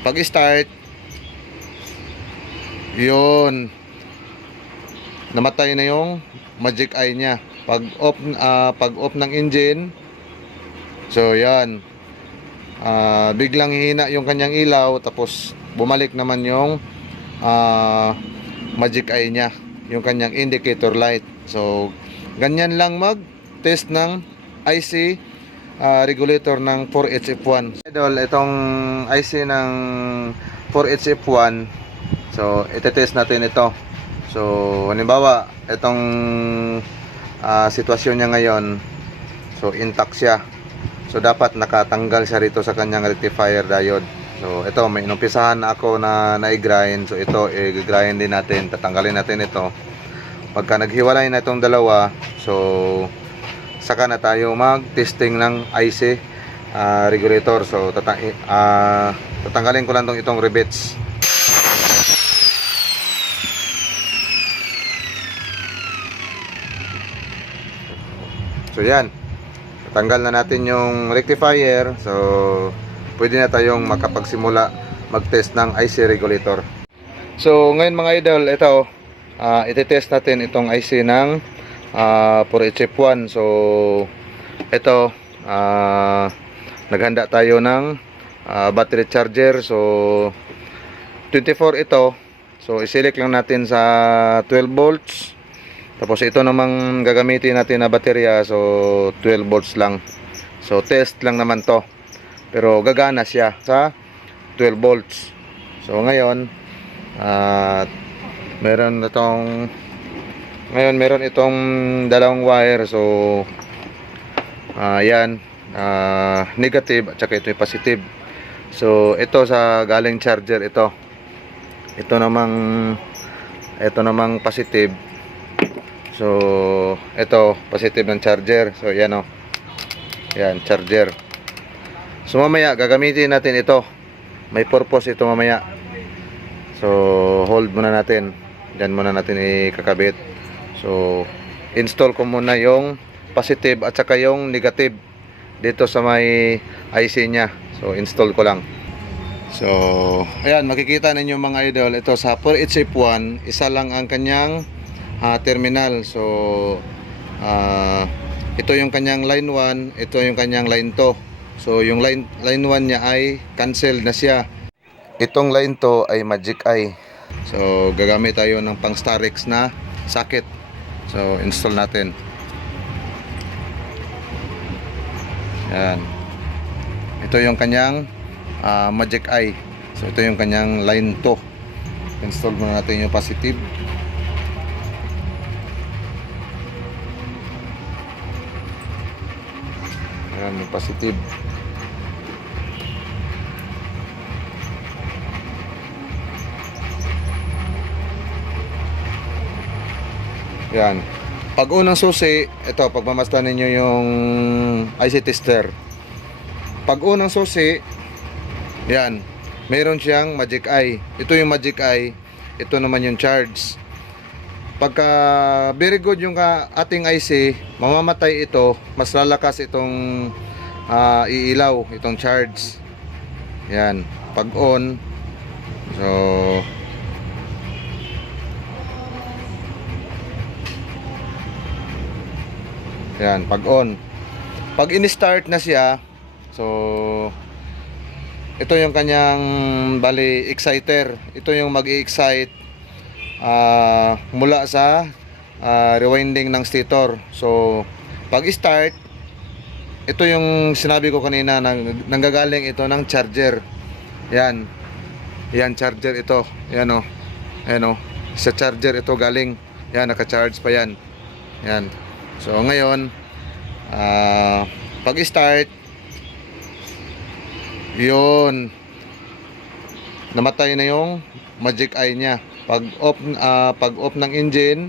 Pag start, yun. Namatay na yung magic eye niya. Pag off, ah, pag off ng engine, so yan. Ah, biglang hihina yung kanyang ilaw, tapos bumalik naman yung ah, magic eye niya. Yung kanyang indicator light. So, ganyan lang mag-test ng IC ah, regulator ng 4HF1. Idol, itong IC ng 4HF1, so itetest natin ito. So, halimbawa, itong ah, sitwasyon niya ngayon, so intact siya. So, dapat nakatanggal siya rito sa kanyang rectifier diode. So, ito, may inumpisahan na ako na na-grind. So, ito, i-grind din natin. Tatanggalin natin ito. Pagka naghiwalay na itong dalawa, so, saka na tayo mag-testing ng IC ah, regulator. So, tata ah, tatanggalin ko lang tong itong rivets. So, yan. Tatanggal na natin yung rectifier. So, pwede na tayong makapagsimula mag-test ng IC regulator. So, ngayon mga idol, ito, ah iti-test natin itong IC ng ah 4HF1. So, ito, ah naghanda tayo ng ah, battery charger. So, 24 ito. So, iselect lang natin sa 12 volts. Tapos ito namang gagamitin natin na baterya. So, 12 volts lang. So, test lang naman to. Pero gagana siya sa 12 volts. So, ngayon, at meron itong ngayon meron itong dalawang wire. So yan ah, negative at saka ito yung positive. So ito sa galing charger ito. Ito namang ito namang positive. So ito positive ng charger. So yan o yan charger. So mamaya gagamitin natin ito. May purpose ito mamaya. So, hold muna natin. Diyan muna natin ikakabit. So, install ko muna yung positive at saka yung negative dito sa may IC niya. So, install ko lang. So, ayan, makikita ninyo mga idol, ito sa 4HF1, isa lang ang kanyang ah, terminal. So, ah, ito yung kanyang line 1, ito yung kanyang line 2. So, yung line, line 1 niya ay cancel na siya. Itong line to ay Magic Eye. So, gagamit tayo ng pang Starex na socket. So, install natin. Yan. Ito yung kanyang ah, Magic Eye. So, ito yung kanyang line to. Install muna natin yung positive. Yan, yung positive. Yan. Pag unang susi, ito, pagmamasdan ninyo yung IC tester. Pag unang susi, yan, meron siyang magic eye. Ito yung magic eye, ito naman yung charge. Pagka very good yung ating IC, mamamatay ito, mas lalakas itong ah, iilaw, itong charge. Yan, pag on, so, Yan, pag on. Pag in-start na siya, so ito yung kanyang bali exciter. Ito yung mag-excite ah, mula sa ah, rewinding ng stator. So pag start, ito yung sinabi ko kanina nang nanggagaling ito ng charger. Yan. Yan charger ito. Yan oh. Ayan oh. Sa charger ito galing. Yan naka-charge pa yan. Yan. So ngayon, ah pag start, yun, namatay na yung magic eye niya. Pag off, ah, pag off ng engine,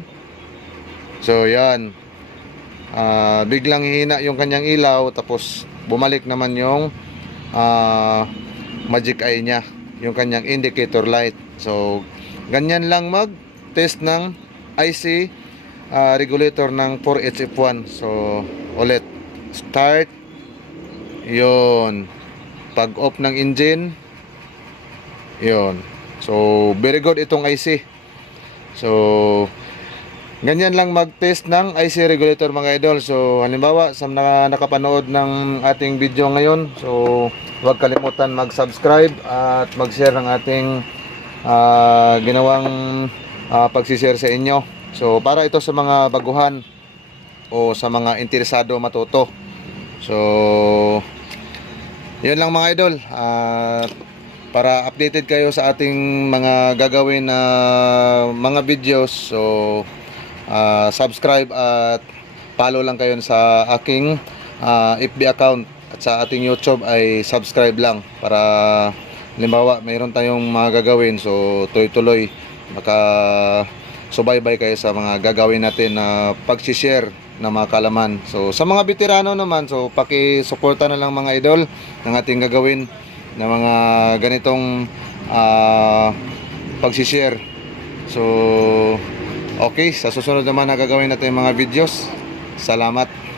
so yan, ah biglang hihina yung kanyang ilaw, tapos bumalik naman yung ah, magic eye niya, yung kanyang indicator light. So, ganyan lang mag-test ng IC ah, regulator ng 4HF1. So, ulit. Start. Yun. Pag off ng engine. Yun. So, very good itong IC. So, ganyan lang mag-test ng IC regulator mga idol. So, halimbawa, sa mga nakapanood ng ating video ngayon, so, huwag kalimutan mag-subscribe at mag-share ng ating ah, ginawang ah, pagsishare sa inyo. So, para ito sa mga baguhan o sa mga interesado matuto. So, yun lang mga idol. At para updated kayo sa ating mga gagawin na mga videos. So, ah, subscribe at follow lang kayo sa aking ah, FB account at sa ating YouTube ay subscribe lang para limbawa mayroon tayong mga gagawin so tuloy-tuloy maka subaybay kayo sa mga gagawin natin na pag-share ng mga kalaman. So sa mga veterano naman so paki-suporta na lang mga idol ng ating gagawin na mga ganitong ah pag-share. So okay, sa susunod naman na gagawin natin mga videos. Salamat.